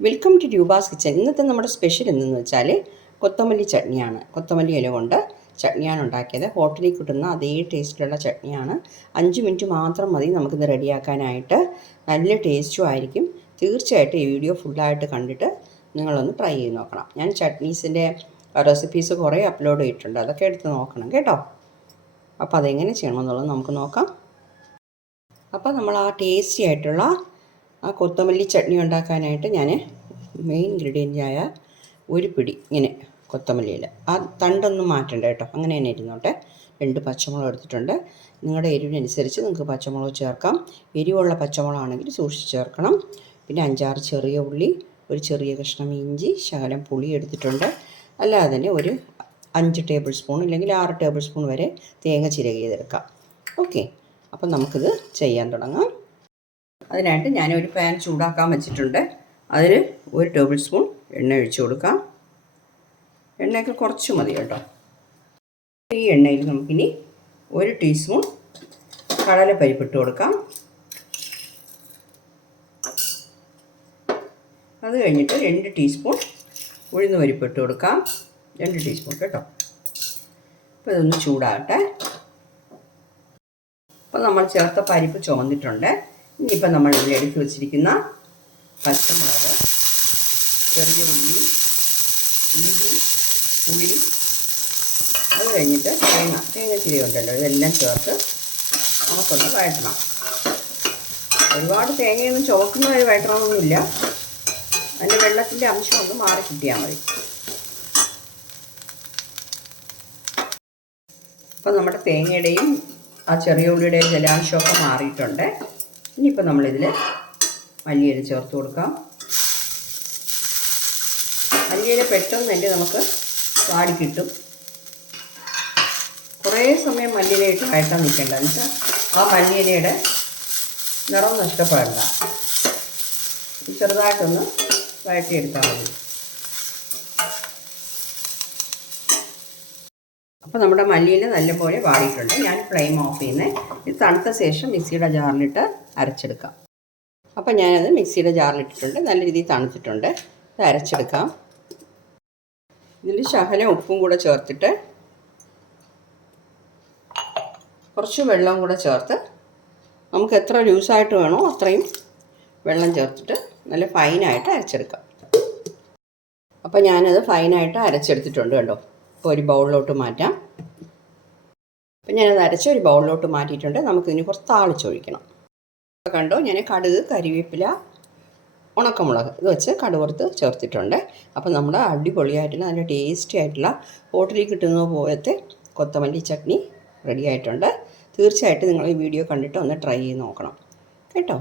Welcome to ട്യൂബാസ് kitchen ഇന്നത്തെ നമ്മുടെ special എന്തെന്ന് വെച്ചാൽ കൊത്തമല്ലി ചട്നിയാണ്. കൊത്തമല്ലി ഇല കൊണ്ട് ചട്നിയാണ് ഉണ്ടാക്കിയത്. ഹോട്ടലിൽ കിട്ടുന്ന അതേ ടേസ്റ്റിലുള്ള ചട്നിയാണ്. അഞ്ച് മിനിറ്റ് മാത്രം മതി നമുക്കിത് റെഡിയാക്കാനായിട്ട്. നല്ല ടേസ്റ്റും ആയിരിക്കും. തീർച്ചയായിട്ടും ഈ വീഡിയോ ഫുള്ളായിട്ട് കണ്ടിട്ട് നിങ്ങളൊന്ന് ട്രൈ ചെയ്ത് നോക്കണം. ഞാൻ ചട്നീസിന്റെ റെസിപ്പീസ് കുറേ അപ്ലോഡ് ചെയ്തിട്ടുണ്ട്. അതൊക്കെ എടുത്ത് നോക്കണം കേട്ടോ. അപ്പോൾ അതെങ്ങനെ ചെയ്യണമെന്നുള്ളത് നമുക്ക് നോക്കാം. അപ്പോൾ നമ്മൾ ആ ടേസ്റ്റി ആയിട്ടുള്ള ആ കൊത്തമല്ലി ചട്നി ഉണ്ടാക്കാനായിട്ട് ഞാൻ മെയിൻ ഇൻഗ്രീഡിയന്റായ ഒരു പിടി ഇങ്ങനെ കൊത്തമല്ലിയിൽ ആ തണ്ടൊന്നും മാറ്റണ്ട കേട്ടോ. അങ്ങനെ തന്നെ ഇരുന്നോട്ടെ. രണ്ട് പച്ചമുളക് എടുത്തിട്ടുണ്ട്. നിങ്ങളുടെ എരിവിനനുസരിച്ച് നിങ്ങൾക്ക് പച്ചമുളക് ചേർക്കാം. എരിവുള്ള പച്ചമുളകാണെങ്കിൽ സൂക്ഷിച്ച് ചേർക്കണം. പിന്നെ അഞ്ചാറ് ചെറിയ ഉള്ളി ഒരു ചെറിയ കഷ്ണം ഇഞ്ചി ശകലം പുളി എടുത്തിട്ടുണ്ട്. അല്ലാതെ തന്നെ ഒരു അഞ്ച് ടേബിൾ സ്പൂൺ ഇല്ലെങ്കിൽ ആറ് ടേബിൾ സ്പൂൺ വരെ തേങ്ങ ചിരകിയതെടുക്കാം. ഓക്കെ. അപ്പം നമുക്കിത് ചെയ്യാൻ തുടങ്ങാം. അതിനായിട്ട് ഞാനൊരു പാൻ ചൂടാക്കാൻ വെച്ചിട്ടുണ്ട്. അതിൽ ഒരു ടേബിൾ സ്പൂൺ എണ്ണ ഒഴിച്ചു കൊടുക്കാം. എണ്ണയൊക്കെ കുറച്ച് മതി കേട്ടോ. ഈ എണ്ണയിൽ നമുക്കിനി ഒരു ടീസ്പൂൺ കടലപ്പരിപ്പിട്ട് കൊടുക്കാം. അത് കഴിഞ്ഞിട്ട് രണ്ട് ടീസ്പൂൺ ഉഴുന്ന് പരിപ്പിട്ട് കൊടുക്കാം. രണ്ട് ടീസ്പൂൺ കേട്ടോ. അപ്പോൾ ഇതൊന്ന് ചൂടാകട്ടെ. അപ്പോൾ നമ്മൾ ചേർത്ത പരിപ്പ് ചുവന്നിട്ടുണ്ട്. ഇനിയിപ്പോൾ നമ്മൾ ഇവിടെ എടുത്ത് വെച്ചിരിക്കുന്ന പച്ചമുളക് ചെറിയ ഉള്ളി ഇഞ്ചി പുളി അത് കഴിഞ്ഞിട്ട് തേങ്ങ. തേങ്ങ ചിരി ഉണ്ടല്ലോ ഇതെല്ലാം ചേർത്ത് നമുക്കൊന്ന് വഴറ്റണം. ഒരുപാട് തേങ്ങയൊന്നും ചുവക്കുന്നതായി വഴറ്റണമെന്നൊന്നുമില്ല അതിന്റെ വെള്ളത്തിന്റെ അംശം ഒന്ന് മാറി കിട്ടിയാൽ മതി. അപ്പം നമ്മുടെ തേങ്ങയുടെയും ആ ചെറിയ ഉള്ളിയുടെയും ജലാംശമൊക്കെ മാറിയിട്ടുണ്ട്. ഇനിയിപ്പോൾ നമ്മളിതിൽ മല്ലിയില ചേർത്ത് കൊടുക്കാം. മല്ലിയില പെട്ടെന്ന് തന്നെ നമുക്ക് വാടി കിട്ടും. കുറേ സമയം മല്ലിയിലയിട്ട് വഴട്ടാൻ നിൽക്കേണ്ട. എന്നുവെച്ചാൽ ആ മല്ലിയിലയുടെ നിറം നഷ്ടപ്പെടണ്ട. ചെറുതായിട്ടൊന്ന് വഴറ്റിയെടുത്താൽ മതി. അപ്പോൾ നമ്മുടെ മല്ലിയിൽ നല്ലപോലെ വാടിയിട്ടുണ്ട്. ഞാൻ ഫ്ലെയിം ഓഫ് ചെയ്യുന്നത് ഇത് തണുത്ത ശേഷം മിക്സിയുടെ ജാറിലിട്ട് അരച്ചെടുക്കാം. അപ്പോൾ ഞാനത് മിക്സിയുടെ ജാറിലിട്ടിട്ടുണ്ട്. നല്ല രീതിയിൽ തണുത്തിട്ടുണ്ട്. ഇത് അരച്ചെടുക്കാം. ഇതിൽ ശകലം ഉപ്പും കൂടെ ചേർത്തിട്ട് കുറച്ച് വെള്ളം കൂടെ ചേർത്ത് നമുക്ക് എത്ര ലൂസായിട്ട് വേണോ അത്രയും വെള്ളം ചേർത്തിട്ട് നല്ല ഫൈനായിട്ട് അരച്ചെടുക്കാം. അപ്പോൾ ഞാനത് ഫൈനായിട്ട് അരച്ചെടുത്തിട്ടുണ്ട് കേട്ടോ അപ്പോൾ ഒരു ബൗളിലോട്ട് മാറ്റാം. അപ്പം ഞാനത് അരച്ച ഒരു ബൗളിലോട്ട് മാറ്റിയിട്ടുണ്ട്. നമുക്കിതിന് കുറച്ച് താളിച്ചൊഴിക്കണം കണ്ടോ ഞാൻ കടുക് കരിവേപ്പില ഉണക്കമുളക് ഇത് വെച്ച് കടുവറുത്ത് ചേർത്തിട്ടുണ്ട്. അപ്പം നമ്മുടെ അടിപൊളിയായിട്ടുള്ള നല്ല ടേസ്റ്റി ആയിട്ടുള്ള ഹോട്ടലിൽ കിട്ടുന്ന പോലത്തെ കൊത്തമല്ലി ചട്നി റെഡി ആയിട്ടുണ്ട്. തീർച്ചയായിട്ടും നിങ്ങൾ ഈ വീഡിയോ കണ്ടിട്ട് ഒന്ന് ട്രൈ ചെയ്ത് നോക്കണം. കേട്ടോ?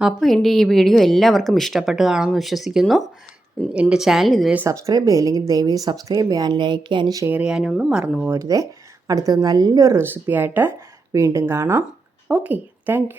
അപ്പോൾ എന്റെ ഈ വീഡിയോ എല്ലാവർക്കും ഇഷ്ടപ്പെട്ട് കാണുമെന്ന് വിശ്വസിക്കുന്നു. എന്റെ ചാനൽ ഇതുവരെ സബ്സ്ക്രൈബ് ചെയ്യില്ലെങ്കിൽ ദയവായി സബ്സ്ക്രൈബ് ചെയ്യാൻ ലൈക്ക് ചെയ്യാനും ഷെയർ ചെയ്യാനും ഒന്നും മറന്നു പോകരുതേ. അടുത്തത് നല്ലൊരു റെസിപ്പിയായിട്ട് വീണ്ടും കാണാം. Okay thank